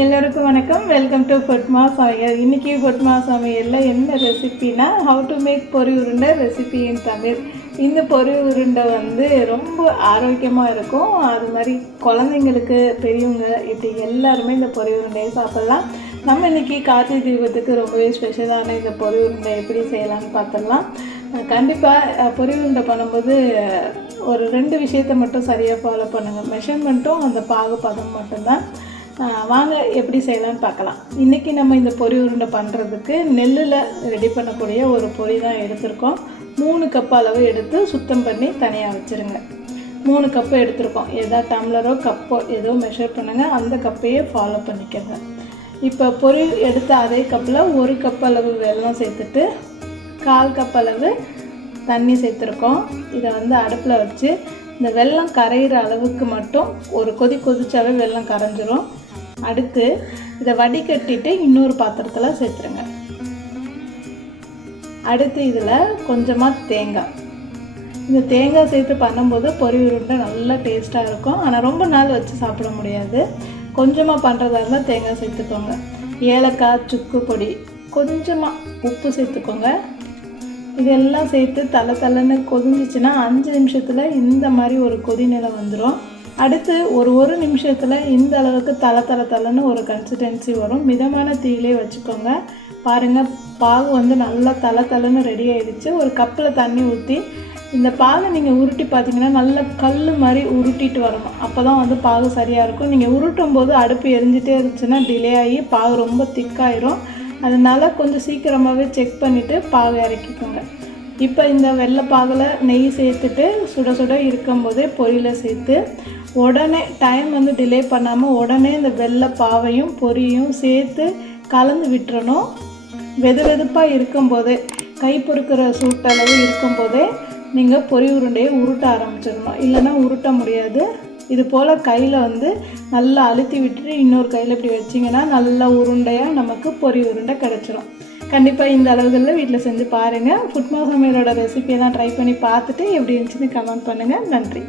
எல்லோருக்கும் வணக்கம். Welcome to ஃபுட்மா சமையல் இன்றைக்கி ஃபுட்மா சமையலில் என்ன ரெசிபினா ஹவு டு மேக் பொரி உருண்டை ரெசிபி இன் தமிழ். இந்த பொரி உருண்டை வந்து ரொம்ப ஆரோக்கியமாக இருக்கும். அது மாதிரி குழந்தைங்களுக்கு பெரியவங்க இப்படி எல்லாருமே இந்த பொரி உருண்டையை சாப்பிட்லாம். நம்ம இன்றைக்கி கார்த்திகை தீபத்துக்கு ரொம்பவே ஸ்பெஷலான இந்த பொரி உருண்டை எப்படி செய்யலாம்னு பார்த்துடலாம். கண்டிப்பாக பொரி உருண்டை பண்ணும்போது ஒரு ரெண்டு விஷயத்தை மட்டும் சரியாக ஃபாலோ பண்ணுங்கள் மெஷர்மெண்ட்டும் அந்த பாகு பதம் மட்டும்தான். வாங்க எப்படி செய்யலாம்னு பார்க்கலாம். இன்றைக்கி நம்ம இந்த பொரி உருண்டை பண்ணுறதுக்கு நெல்லில் ரெடி பண்ணக்கூடிய ஒரு பொரி தான் எடுத்திருக்கோம். மூணு கப் அளவு எடுத்து சுத்தம் பண்ணி தனியாக வச்சுருங்க. மூணு கப்பு எடுத்திருக்கோம். எதா டம்ளரோ கப்போ ஏதோ மெஷர் பண்ணுங்கள் அந்த கப்பையே ஃபாலோ பண்ணிக்கோங்க. இப்போ பொரி எடுத்த அதே கப்பில் ஒரு கப் அளவு வெல்லம் சேர்த்துட்டு கால் கப் அளவு தண்ணி சேர்த்துருக்கோம். இதை வந்து அடுப்பில் வச்சு இந்த வெல்லம் கரையிற அளவுக்கு மட்டும் ஒரு கொதி கொதிச்சாவே வெள்ளம் கரைஞ்சிரும். அடுத்து இதை வடிகட்டிட்டு இன்னொரு பாத்திரத்தில் சேர்த்துருங்க. அடுத்து இதில் கொஞ்சமாக தேங்காய். இந்த தேங்காய் சேர்த்து பண்ணும்போது பொறி உருண்டை நல்லா டேஸ்ட்டாக இருக்கும். ஆனால் ரொம்ப நாள் வச்சு சாப்பிட முடியாது. கொஞ்சமாக பண்ணுறதா இருந்தால் தேங்காய் சேர்த்துக்கோங்க. ஏலக்காய் சுக்கு பொடி கொஞ்சமாக உப்பு சேர்த்துக்கோங்க. இதெல்லாம் சேர்த்து தலை தலைன்னு கொதிஞ்சிச்சுன்னா அஞ்சு நிமிஷத்தில் இந்த மாதிரி ஒரு கொதிநிலை வந்துடும் அடுத்து ஒரு ஒரு நிமிஷத்தில் இந்த அளவுக்கு தலை தலை தலைன்னு ஒரு கன்சிஸ்டன்சி வரும். மிதமான தீயிலே வச்சுக்கோங்க. பாருங்கள் பாகு வந்து நல்லா தலை தலைன்னு ரெடி ஆகிடுச்சு ஒரு கப்பில் தண்ணி ஊற்றி இந்த பாகை நீங்கள் உருட்டி பார்த்தீங்கன்னா நல்ல கல் மாதிரி உருட்டிட்டு வரணும். அப்போ தான் வந்து பாகு சரியாக இருக்கும். நீங்கள் உருட்டும் போது அடுப்பு எரிஞ்சிட்டே இருந்துச்சுன்னா டிலே ஆகி பாகு ரொம்ப திக்காயிரும் அதனால் கொஞ்சம் சீக்கிரமாகவே செக் பண்ணிவிட்டு பாகு இறக்கிக்கோங்க. இப்போ இந்த வெள்ளை பாகில் நெய் சேர்த்துட்டு சுட சுட இருக்கும்போதே பொரியில் சேர்த்து உடனே டைம் வந்து டிலே பண்ணாமல் உடனே இந்த வெள்ளை பாவையும் பொரியும் சேர்த்து கலந்து விட்டுறணும். வெது வெதுப்பாக இருக்கும்போதே கை பொறுக்கிற சூட்டளவு இருக்கும்போதே நீங்கள் பொரி உருண்டையை உருட்ட ஆரம்பிச்சிடணும். இல்லைன்னா உருட்ட முடியாது. இது போல் கையில் வந்து நல்லா அழுத்தி விட்டுட்டு இன்னொரு கையில் இப்படி வச்சிங்கன்னா நல்லா உருண்டையாக நமக்கு பொரி உருண்டை கிடச்சிரும். கண்டிப்பாக இந்த அளவுகளில் வீட்டில் செஞ்சு பாருங்கள் ஃபுட்மா சமையலோட ரெசிபியெல்லாம் ட்ரை பண்ணி பார்த்துட்டு எப்படி இருந்துச்சுன்னு கமெண்ட் பண்ணுங்கள் நன்றி.